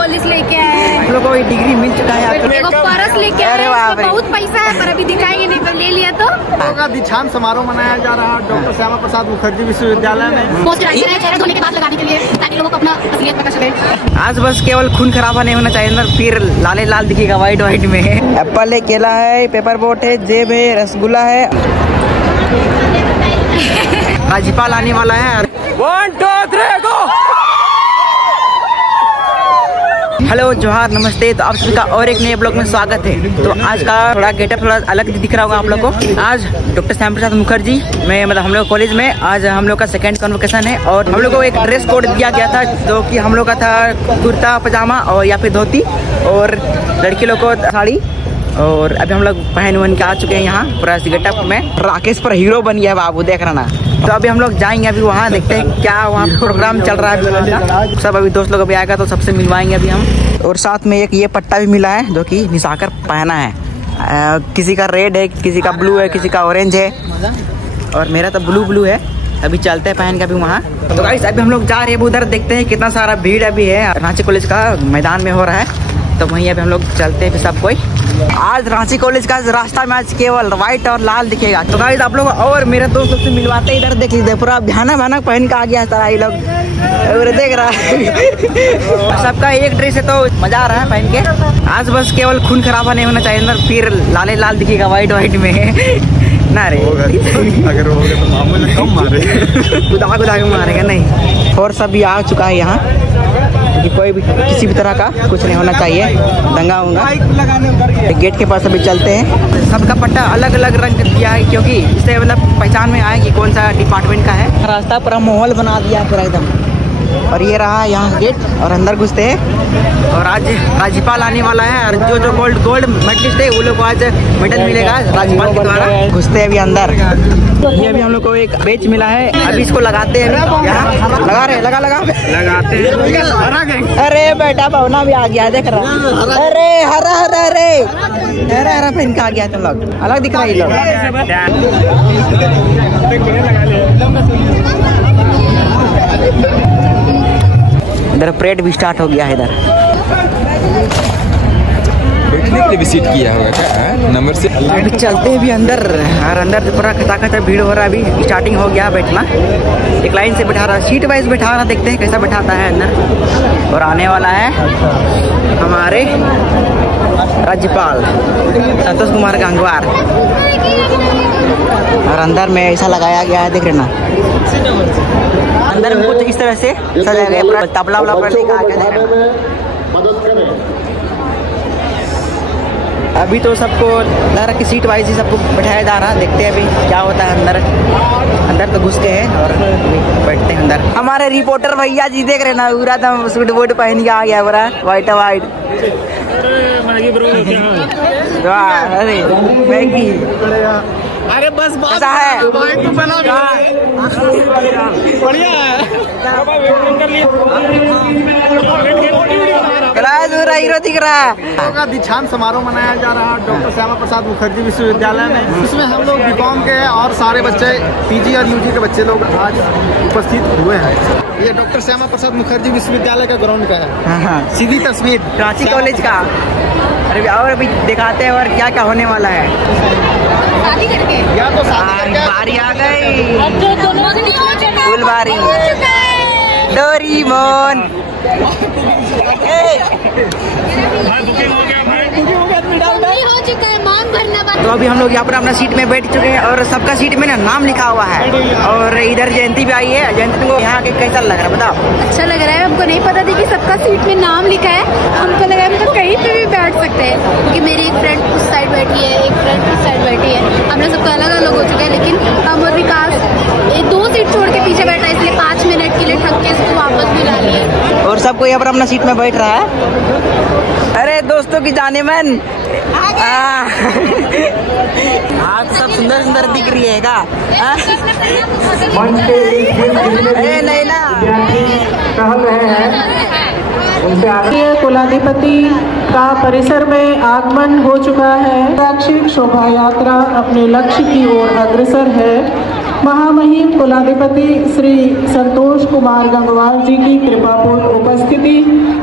Polish लेके आए हैं, हम लोग को डिग्री मिल चुका है। परस लेके आए हैं, बहुत पैसा है पर अभी दिखाएंगे नहीं, पर ले लिया तो। का दीक्षांत समारोह मनाया जा रहा है डॉक्टर श्यामा प्रसाद मुखर्जी विश्वविद्यालय में। चेहरा धोने के बाद लगाने के लिए, ताकि लोगों को अपना असलियत पता चले। आज बस केवल खून खराबा नहीं होना चाहिए अंदर, फिर लाले लाल दिखेगा व्हाइट व्हाइट में। एप्पल है, केला है, पेपर बोट है, जेब है, रसगुल्ला है। राज्यपाल आने वाला है। 1 2 3 गो। हेलो, जोहार, नमस्ते। तो आप सभी का और एक नए ब्लॉग में स्वागत है। तो आज का थोड़ा गेटअप थोड़ा अलग दिख रहा होगा आप लोग को। आज डॉक्टर श्यामा प्रसाद मुखर्जी में मतलब हम लोग कॉलेज में आज हम लोग का सेकंड कॉन्वोकेशन है और हम लोग को एक ड्रेस कोड दिया गया था जो कि हम लोग का था कुर्ता पजामा और या फिर धोती, और लड़की लोग को साड़ी। और अभी हम लोग पहन वहन के आ चुके हैं यहाँ पूरा गेटअप में। राकेश पर हीरो बन गया बाबू, देख रहा ना। तो अभी हम लोग जाएंगे, अभी वहाँ देखते हैं क्या वहाँ प्रोग्राम चल रहा है। सब अभी दोस्त लोग अभी आएगा तो सबसे मिलवाएंगे अभी हम। और साथ में एक ये पट्टा भी मिला है जो कि निशाकर पहना है। किसी का रेड है, किसी का ब्लू है, किसी का ऑरेंज है, और मेरा तो ब्लू है। अभी चलते हैं पहन के अभी वहाँ। तो गाइस अभी हम लोग जा रहे हैं उधर, देखते हैं कितना सारा भीड़ अभी है। रांची कॉलेज का मैदान में हो रहा है, तो वहीं अभी हम लोग चलते हैं सब कोई। आज रांची कॉलेज का रास्ता में आज केवल व्हाइट और लाल दिखेगा। तो गाइस आप लोग और मेरे दोस्त लोग से मिलवाते इधर देख लीजिए, पूरा भयानक पहन के आ गया सारा ये लोग, और देख रहा है। सबका एक ड्रेस है तो मजा आ रहा है पहन के। आज बस केवल खून खराबा नहीं होना चाहिए अंदर, फिर लाले लाल दिखेगा व्हाइट व्हाइट में। ना रे अगर हो गया तो मामूली कम मारे, गुदा के मारेगा नहीं। और सब भी आ चुका है यहाँ कि कोई भी किसी भी तरह का कुछ नहीं होना चाहिए, दंगा उंगा। गेट के पास अभी चलते हैं। सबका पट्टा अलग अलग रंग दिया है क्योंकि इससे मतलब पहचान में आए कि कौन सा डिपार्टमेंट का है। रास्ता पूरा माहौल बना दिया पूरा एकदम। और ये रहा यहाँ गेट, और अंदर घुसते हैं। और आज राज्यपाल आने वाला है, और जो गोल्ड मेडलिस्ट है वो लोग को आज मेडल मिलेगा राज्यपाल के द्वारा। घुसते हैं अभी अंदर। ये अभी हम लोग को एक बेच मिला है, अभी इसको लगाते हैं। लगा रहे लगाते हैं। अरे बेटा भावना भी आ गया, देख रहा। अरे हरा पहन के आ गया तुम लोग, अलग दिख रहा है ये लोग। इधर परेड भी स्टार्ट हो गया है। इधर बैठने के लिए विजिट किया होगा क्या नंबर से। अभी चलते हैं भी अंदर, और अंदर पूरा खचा भीड़ हो रहा है। अभी स्टार्टिंग हो गया बैठना, एक लाइन से बैठा रहा, सीट वाइज बैठा रहा। देखते हैं कैसा बैठाता है अंदर। और आने वाला है हमारे राज्यपाल संतोष कुमार गंगवार। और अंदर में ऐसा लगाया गया है, देख रहे ना, अंदर में कुछ इस तरह से सजाया गया, पूरा तबला वाला लेके आ गया। अभी तो सबको लग रहा कि सीट वाइज ही सबको बैठाया जा रहा है। देखते हैं अभी क्या होता है अंदर तो घुस गए हैं और बैठते हैं अंदर। हमारे रिपोर्टर भैया जी देख रहे ना, पूरा तो सूट वोट पहन के आ गया पूरा व्हाइट। अरे मैगी, अरे बस ऐसा है हीरो दिख रहा है। का दीक्षांत समारोह मनाया जा रहा है डॉक्टर श्यामा प्रसाद मुखर्जी विश्वविद्यालय में। इसमें हम लोग बीकॉम के और सारे बच्चे पीजी और यूजी के बच्चे लोग आज उपस्थित हुए हैं। ये डॉक्टर श्यामा प्रसाद मुखर्जी विश्वविद्यालय का ग्राउंड का है। सीधी तस्वीर रांची कॉलेज का। अरे और अभी दिखाते हैं और क्या क्या होने वाला है। या तो बारी आ गई, फुलबारी, डोरीमोन। तो अभी हम लोग यहाँ पर अपना सीट में बैठ चुके हैं, और सबका सीट में ना नाम लिखा हुआ है। और इधर जयंती भी आई है। जयंती तुमको यहाँ के कैसा लग रहा है बताओ। अच्छा लग रहा है, हमको नहीं पता था कि सबका सीट में नाम लिखा है। हमको लगा हम तो कहीं पे भी बैठ सकते हैं, क्योंकि मेरी एक फ्रेंड उस साइड बैठी है, एक फ्रेंड उस साइड बैठी है। हम लोग सबका अलग अलग हो चुका है, लेकिन हम और विकास 2 सीट छोड़ के पीछे बैठा है, इसलिए 5 मिनट के लिए थक के इसको वापस बुला लिए। और सबको यहाँ पर अपना सीट में बैठ रहा है। अरे दोस्तों की जाने मन, हाँ तो सब सुंदर सुंदर दिख रही है का। अरे नहीं ना, कुलाधिपति का परिसर में आगमन हो चुका है। शैक्षिक शोभा यात्रा अपने लक्ष्य की ओर अग्रसर है। महामहिम कुलाधिपति श्री संतोष कुमार गंगवार जी की कृपापूर्ण उपस्थिति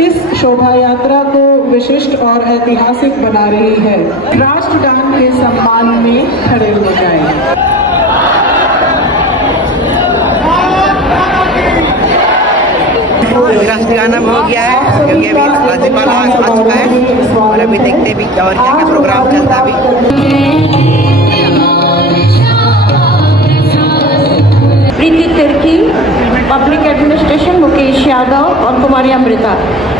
इस शोभा यात्रा को विशिष्ट और ऐतिहासिक बना रही है। राष्ट्रगान के सम्मान में खड़े हो जाएं। राष्ट्रगान हो गया है क्योंकि अभी राज्यपाल आ चुका है और अभी देखते भी और क्या क्या प्रोग्राम चलता है अभी। प्रीति तिर्की, पब्लिक एडमिनिस्ट्रेशन मुकेश यादव और कुमारी अमृता।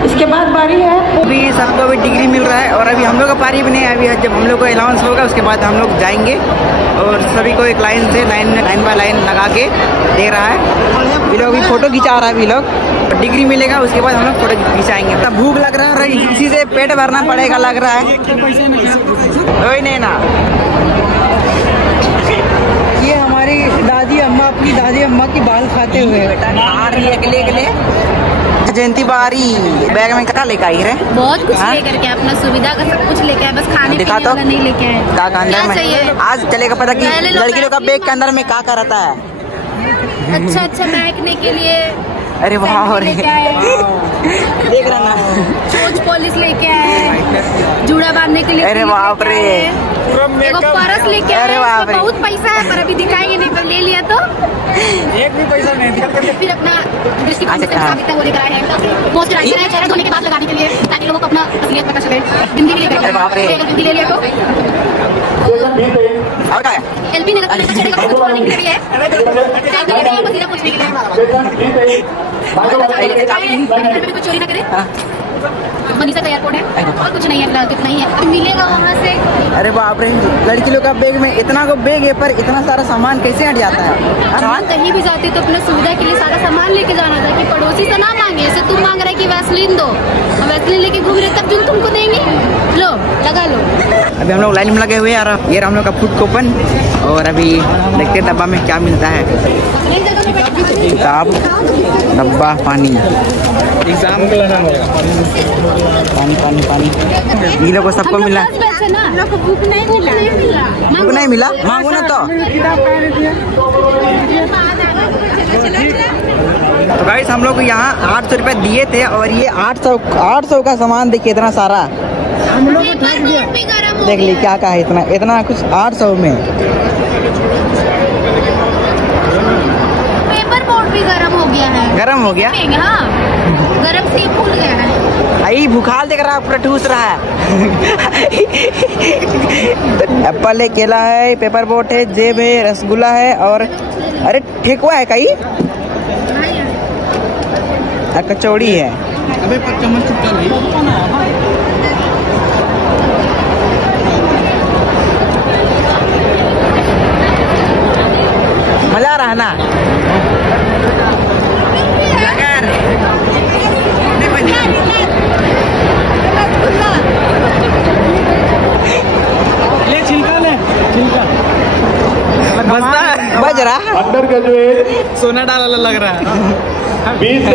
इसके बाद बारी है, अभी सबको अभी डिग्री मिल रहा है और अभी हम लोग का पारी भी नहीं है। अभी जब हम लोग को अलाउंस होगा उसके बाद हम लोग जाएंगे और सभी को एक लाइन से लाइन बाय लाइन लगा के दे रहा है। ये लोग भी फोटो खिंचा रहा है। अभी लोग डिग्री मिलेगा उसके बाद हम लोग फोटो खिंचाएंगे। तब भूख लग रहा है, इसी से पेट भरना पड़ेगा लग रहा है। कोई नहीं ना, ये हमारी दादी अम्मा अपनी दादी अम्मा की बाल खाते हुए आ रही है अगले जयंती बारी। बैग में क्या लेकर आई है? बहुत कुछ लेकर के अपना सुविधा का सब कुछ लेके आए, बस खाने पीने वाला नहीं लेके आए। क्या चाहिए? आज चलेगा पता कि लड़की लोग का बैग के अंदर में क्या रहता है। अच्छा महकने के लिए। अरे वाह, देख रहा ना, चोच पॉलिश लेके आए, जूड़ा बांधने के लिए। अरे बाप रे, परस लेके आए। बहुत पैसा है पर अभी दिखाएंगे नहीं, पर ले लिया तो एक भी पैसा नहीं दिया। फिर अपना दृष्टिकोण वो लेकर आए हैं, मॉइस्चराइजर है चेहरा धोने के बाद लगाने के लिए, ताकि लोगों को अपना असलियत पता चले। बिंदी भी बिंदी ले लिया तो एलपी नगर चेहरे का पोछने के लिए, पसीना पोछने के लिए, कुछ चोरी ना करे। मनीषा का एयरपोर्ट है और कुछ नहीं है फिलहाल, कितना ही है मिलेगा वहाँ से। अरे बाप रे, लड़की लोग का बैग में इतना को बैग है पर इतना सारा सामान कैसे हट जाता है? हम कहीं भी जाते तो अपने सुविधा के लिए सारा सामान लेके जाना था कि पड़ोसी से ना मांगे। जैसे तुम मांग रहे कि वैसलीन दो, वैसलीन लेके घूम रहे, तब जो तुमको देंगे लो लगा लो। अभी हम लोग लाइन में लगे हुए हैं और ये हम लोग का फूड कूपन और अभी देखते हैं डब्बा में क्या मिलता है। किताब, डब्बा, पानी, एग्जाम पानी। ये लोग को सबको मिला। भूख नहीं मिला, मांगो ना तो गाइस हम लोग यहाँ 800 रुपए दिए थे और ये 800 का सामान देखिए इतना सारा हम लोग को ठग दिया। देख ली क्या कहा है, इतना कुछ 800 में। पेपर बोर्ड भी गर्म हो गया है। गर्म हो गया? हाँ, गर्म से फूल गया है। आई भूखाल देख रहा है, पूरा ठूस रहा है। एप्पल है, केला है, पेपर बोट है, जेब है, रसगुल्ला है और अरे ठेकुआ है कई, कचौड़ी है। अबे मजा आ रहा है ना? ले छिलका बज रहा अंडर ग्रेजुएट सोना डाला लग रहा है। 20 से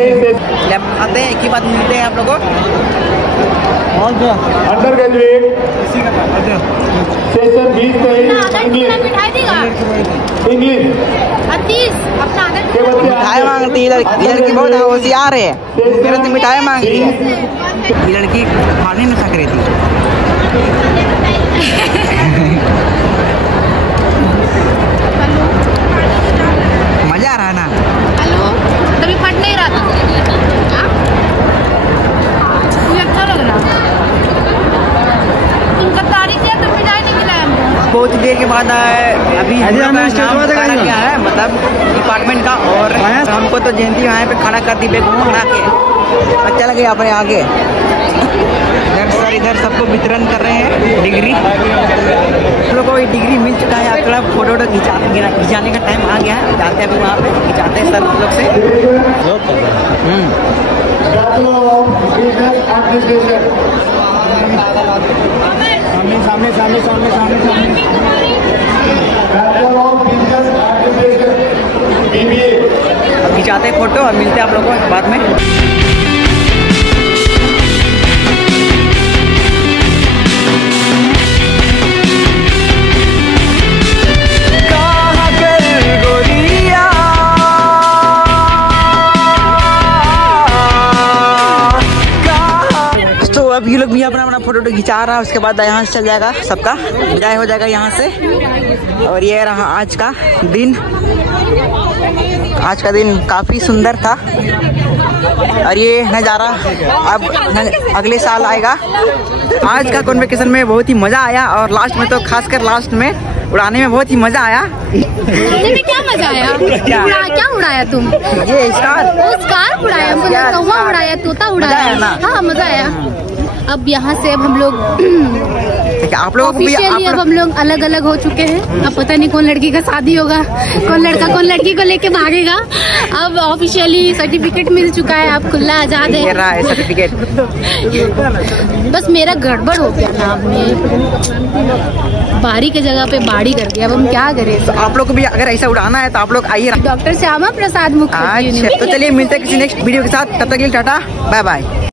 आते हैं, एक ही बात मिलते हैं आप लोगों को। अंडर ग्रेजुएट सेशन 20 से इंग्लिश के बच्चे मिठाई मांगती है लड़की, बहुत होशियार है, तुरंत मिठाई मांगती है। ये लड़की खाने में थक रही थी। मजा आ रहा ना? हेलो, तभी फट नहीं रहा था। मुझे अच्छा लग रहा। तुमका तारीख है तो मिठाई नहीं खिलाया हमको। बहुत देर के बाद अभी नाम बताया गया है, मतलब डिपार्टमेंट का, और हमको तो जयंती यहाँ पे खड़ा कर दी बैग खड़ा के। चल गए अपने आगे। इधर सबको वितरण कर रहे हैं डिग्री। हम लोग को ये डिग्री मिल चुका है। आपका फोटो खिंचाने का टाइम आ गया है। जाते हैं अभी वहाँ पे खिंचाते हैं सर लोग से। सामने सामने सामने सामने सामने खिंचाते हैं फोटो और मिलते हैं आप लोगों को बाद में। अब ये लोग भी अपना अपना फोटो खिंचा रहा है, उसके बाद यहाँ से चल जाएगा, सबका विदाई हो जाएगा यहाँ से। और ये रहा आज का दिन। आज का दिन काफी सुंदर था और ये नज़ारा अब अगले साल आएगा। आज का कॉन्वोकेशन में बहुत ही मजा आया और लास्ट में तो खासकर लास्ट में उड़ाने में बहुत ही मजा आया। उड़ाने में क्या मजा आया? क्या उड़ाया तुम? ये स्कार उड़ाया, कौवा उड़ाया, तोता उड़ाया। हाँ मजा आया। अब यहाँ से अब हम लोग आप लोग अब हम लोग अलग अलग हो चुके हैं। अब पता नहीं कौन लड़की का शादी होगा, कौन लड़का कौन लड़की को लेके भागेगा। अब ऑफिशियली सर्टिफिकेट मिल चुका है, आप खुला आजाद है सर्टिफिकेट। बस मेरा गड़बड़ हो गया ना, आपने बारी के जगह पे बाड़ी कर दिया। अब हम क्या करें? तो आप लोग को भी अगर ऐसा उड़ाना है तो आप लोग आइए। डॉक्टर श्यामा प्रसाद मुखर्जी। तो चलिए मिलते हैं किसी नेक्स्ट वीडियो के साथ, तब तक के लिए टाटा बाय बाय।